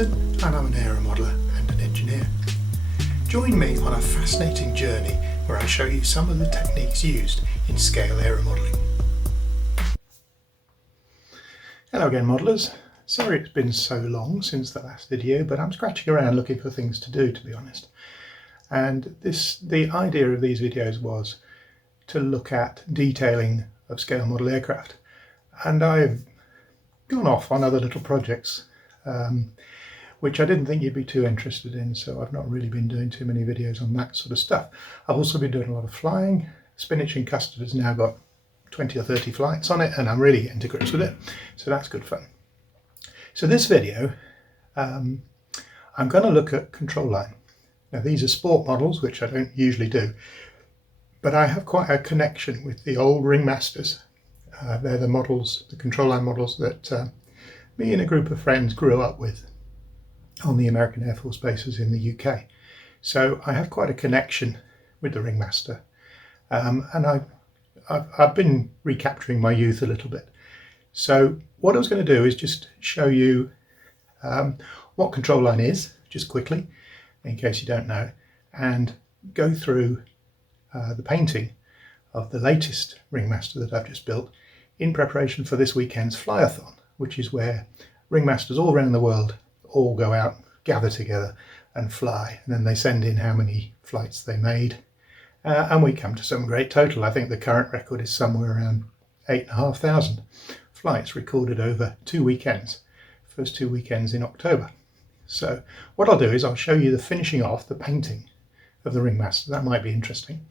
Robinson and I'm an aeromodeller and an engineer. Join me on a fascinating journey where I show you some of the techniques used in scale aeromodelling. Hello again modellers. Sorry it's been so long since the last video, but I'm scratching around looking for things to do, to be honest. And the idea of these videos was to look at detailing of scale model aircraft. And I've gone off on other little projects which I didn't think you'd be too interested in, so I've not really been doing too many videos on that sort of stuff. I've also been doing a lot of flying. Spinach and Custard has now got 20 or 30 flights on it and I'm really getting to grips with it, so that's good fun. So this video I'm going to look at control line. Now these are sport models, which I don't usually do, but I have quite a connection with the old Ringmasters. They're the models, the control line models that me and a group of friends grew up with on the American Air Force bases in the UK. So I have quite a connection with the Ringmaster, and I've been recapturing my youth a little bit. So what I was going to do is just show you what control line is, just quickly, in case you don't know, and go through the painting of the latest Ringmaster that I've just built in preparation for this weekend's flyathon, which is where Ringmasters all around the world all go out, gather together and fly, and then they send in how many flights they made, and we come to some great total. I think the current record is somewhere around 8,500 flights recorded over 2 weekends, first 2 weekends in October. So what I'll do is I'll show you the finishing off, the painting of the Ringmaster. That might be interesting.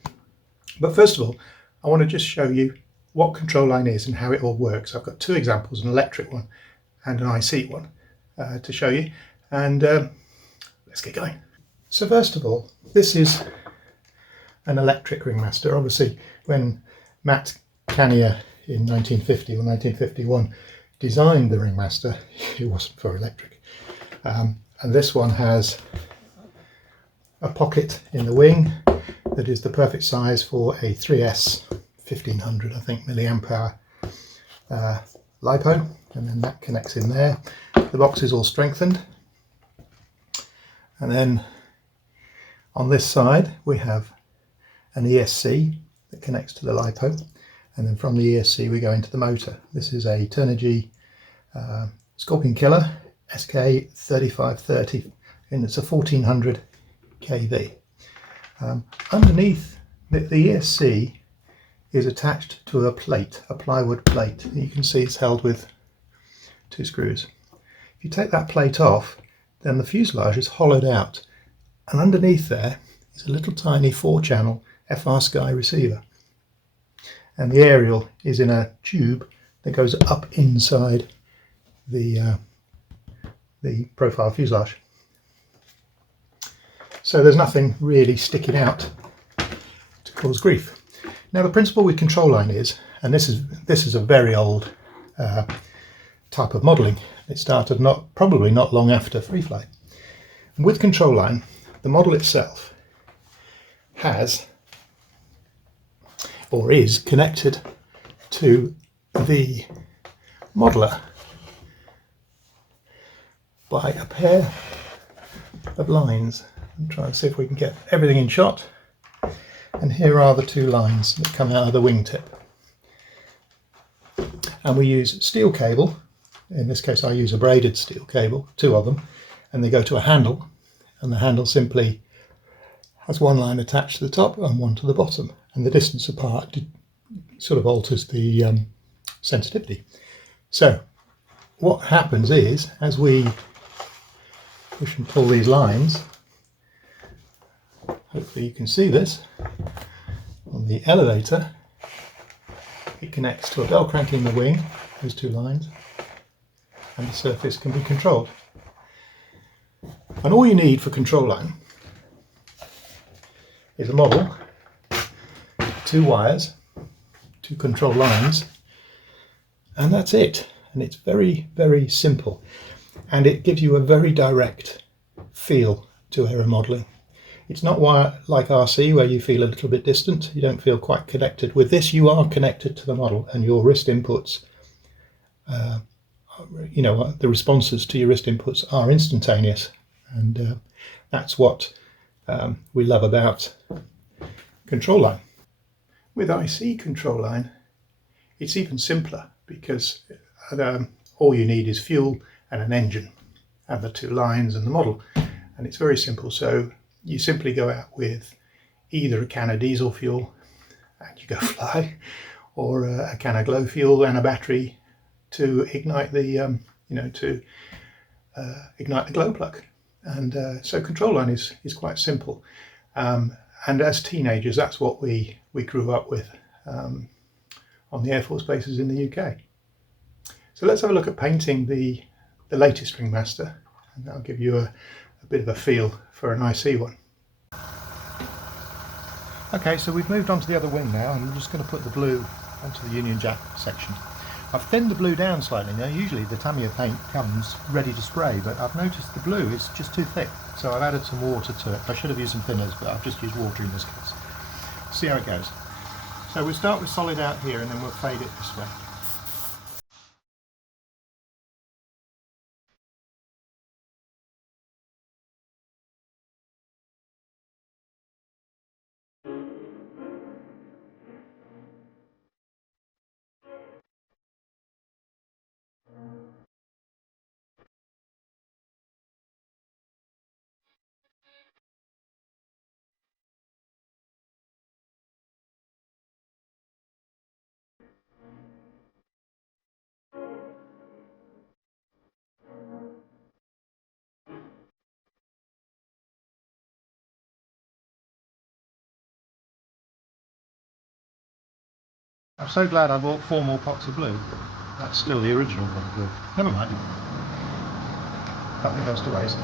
But first of all, I want to just show you what control line is and how it all works. I've got two examples, an electric one and an IC one to show you, and let's get going. So first of all, this is an electric Ringmaster. Obviously when Matt Canier in 1950 or 1951 designed the Ringmaster, it wasn't for electric. And this one has a pocket in the wing that is the perfect size for a 3S 1500, I think, milliamp hour LiPo, and then that connects in there. The box is all strengthened, and then on this side we have an ESC that connects to the LiPo, and then from the ESC we go into the motor. This is a Turnigy Scorpion Killer SK3530, and it's a 1400 kV. Underneath the ESC is attached to a plate, a plywood plate. You can see it's held with 2 screws. If you take that plate off, then the fuselage is hollowed out, and underneath there is a little tiny 4-channel FR Sky receiver, and the aerial is in a tube that goes up inside the profile fuselage. So there's nothing really sticking out to cause grief. Now the principle with control line is, and this is a very old type of modelling. It started probably not long after free flight. And with control line, the model itself has or is connected to the modeler by a pair of lines. I'm trying to see if we can get everything in shot. And here are the 2 lines that come out of the wingtip. And we use steel cable. In this case I use a braided steel cable, 2 of them, and they go to a handle, and the handle simply has 1 line attached to the top and 1 to the bottom, and the distance apart sort of alters the sensitivity. So what happens is, as we push and pull these lines, hopefully you can see this, on the elevator it connects to a bell crank in the wing, those 2 lines, and the surface can be controlled. And all you need for control line is a model, 2 wires, 2 control lines, and that's it. And it's very, very simple, and it gives you a very direct feel to aeromodelling. It's not like RC where you feel a little bit distant, you don't feel quite connected. With this you are connected to the model, and your wrist inputs the responses to your wrist inputs are instantaneous, and that's what we love about control line. With IC control line, it's even simpler because all you need is fuel and an engine and the two lines and the model, and it's very simple. So you simply go out with either a can of diesel fuel and you go fly, or a can of glow fuel and a battery to ignite the ignite the glow plug. And so control line is quite simple. And as teenagers, that's what we grew up with on the Air Force bases in the UK. So let's have a look at painting the latest Ringmaster, and that'll give you a bit of a feel for an IC one. Okay, so we've moved on to the other wing now, and I'm just going to put the blue onto the Union Jack section. I've thinned the blue down slightly. Now usually the Tamiya paint comes ready to spray, but I've noticed the blue is just too thick, so I've added some water to it. I should have used some thinners, but I've just used water in this case. See how it goes. So we'll start with solid out here and then we'll fade it this way. I'm so glad I bought 4 more pots of blue. That's still the original pot of blue. Never mind. Nothing else to waste.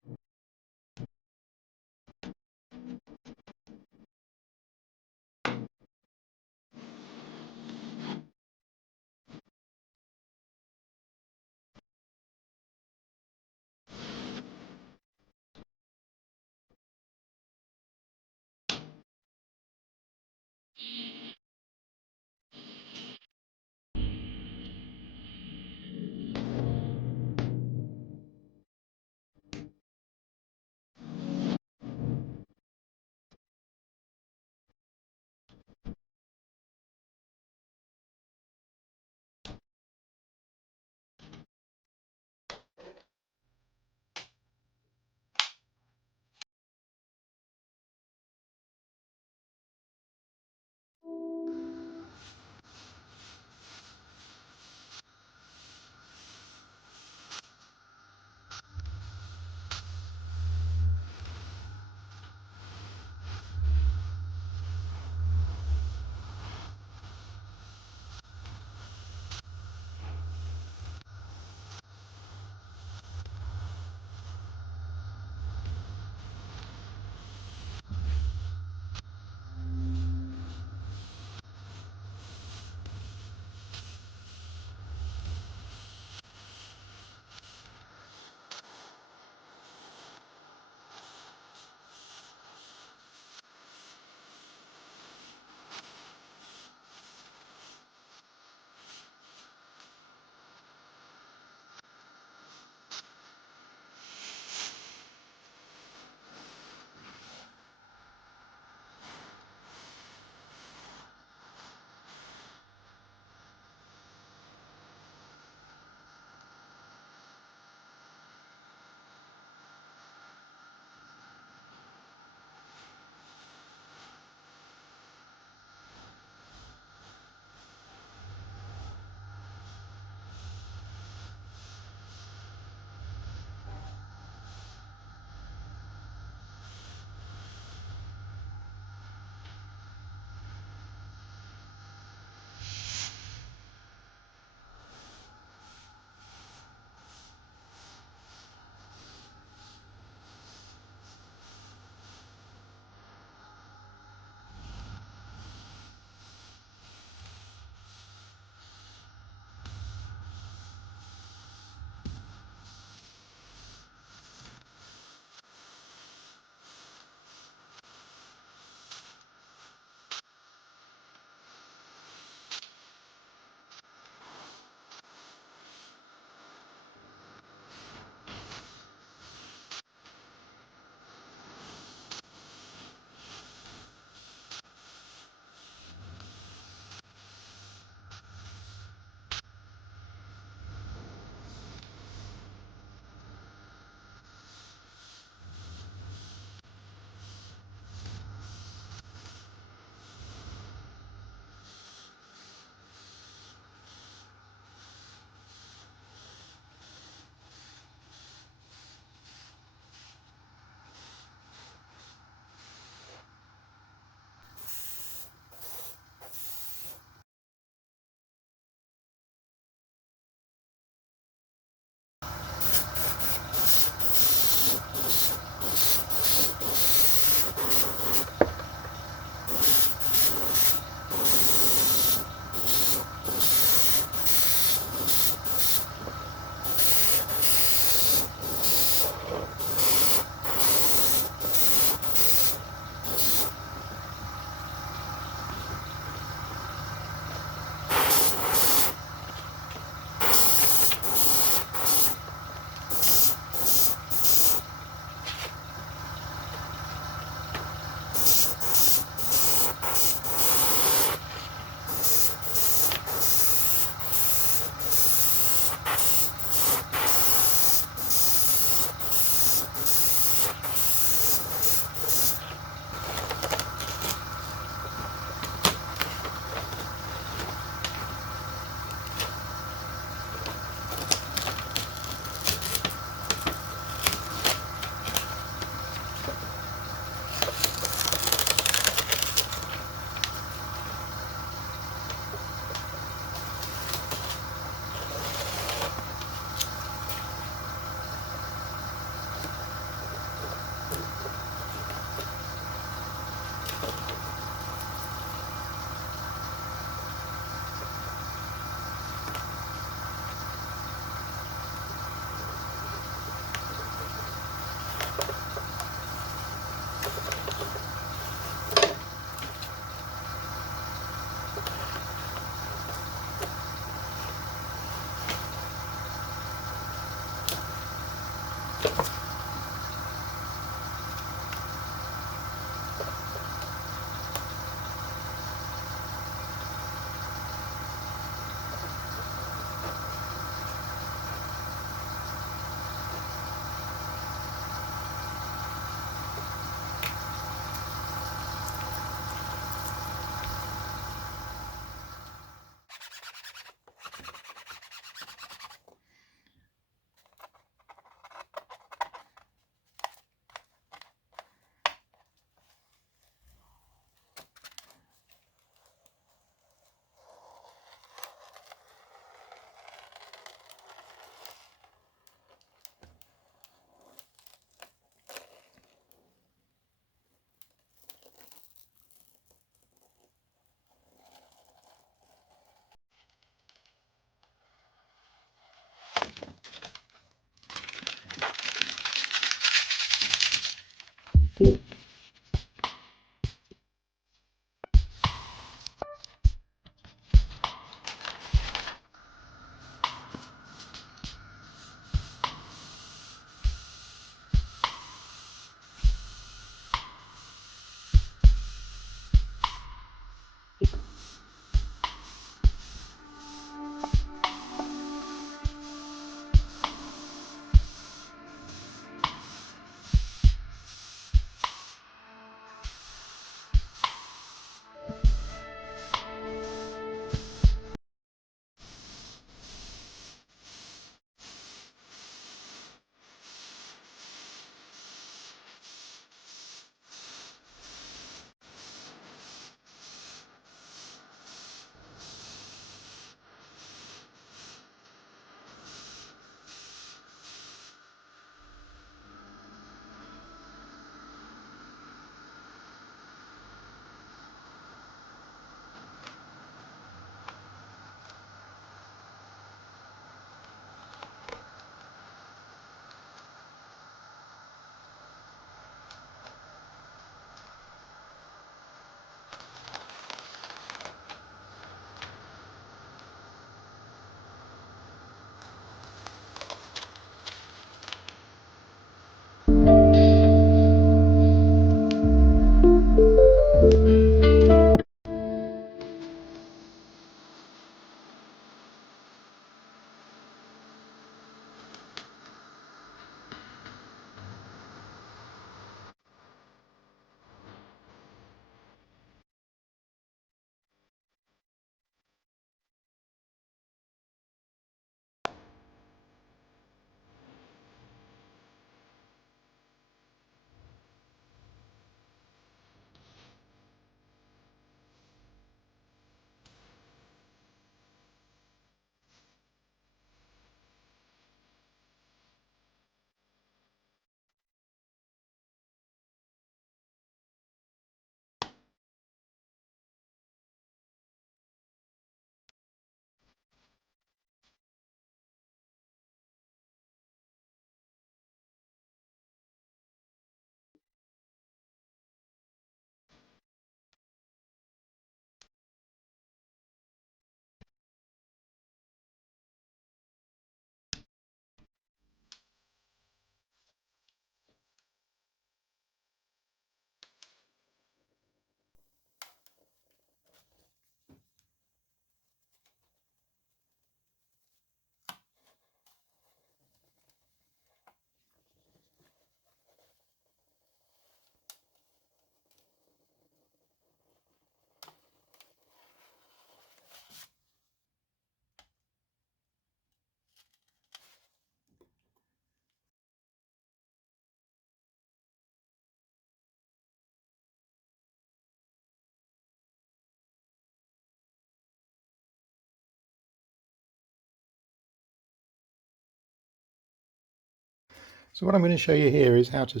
So what I'm going to show you here is how to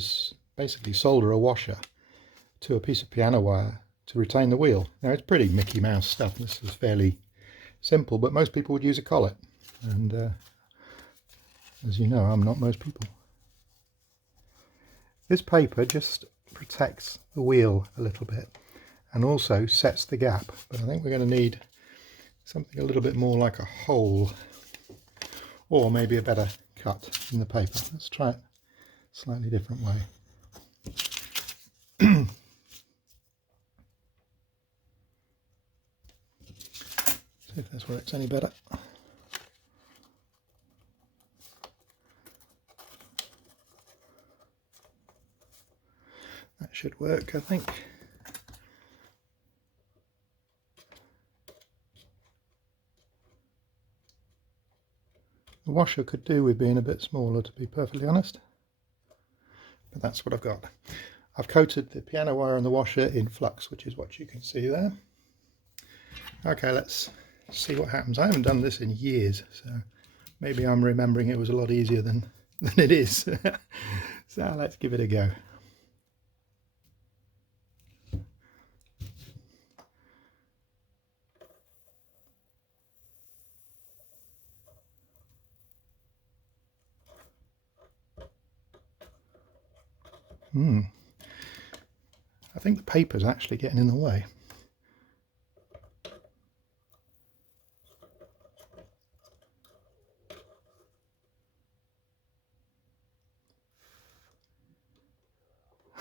basically solder a washer to a piece of piano wire to retain the wheel. Now it's pretty Mickey Mouse stuff. This is fairly simple, but most people would use a collet. And as you know, I'm not most people. This paper just protects the wheel a little bit and also sets the gap. But I think we're going to need something a little bit more like a hole, or maybe a better cut in the paper. Let's try it. slightly different way. See if this works any better. That should work, I think. The washer could do with being a bit smaller, to be perfectly honest, but that's what I've got. I've coated the piano wire and the washer in flux, which is what you can see there. Okay, let's see what happens. I haven't done this in years, so maybe I'm remembering it was a lot easier than it is. So let's give it a go. I think the paper's actually getting in the way.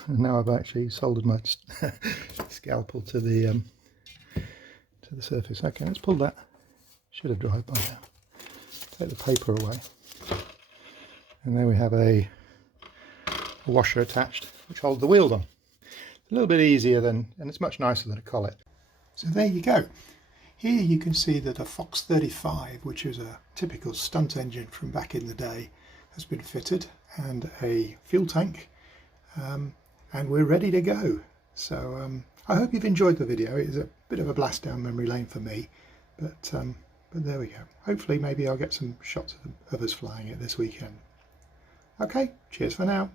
And now I've actually soldered my scalpel to the surface. Okay, let's pull that. Should have dried by now. Take the paper away, and there we have a washer attached, which holds the wheels on. It's a little bit easier than, and it's much nicer than a collet. So there you go. Here you can see that a Fox 35, which is a typical stunt engine from back in the day, has been fitted, and a fuel tank, and we're ready to go. So I hope you've enjoyed the video. It is a bit of a blast down memory lane for me, but there we go. Hopefully maybe I'll get some shots of us flying it this weekend. Okay, cheers for now.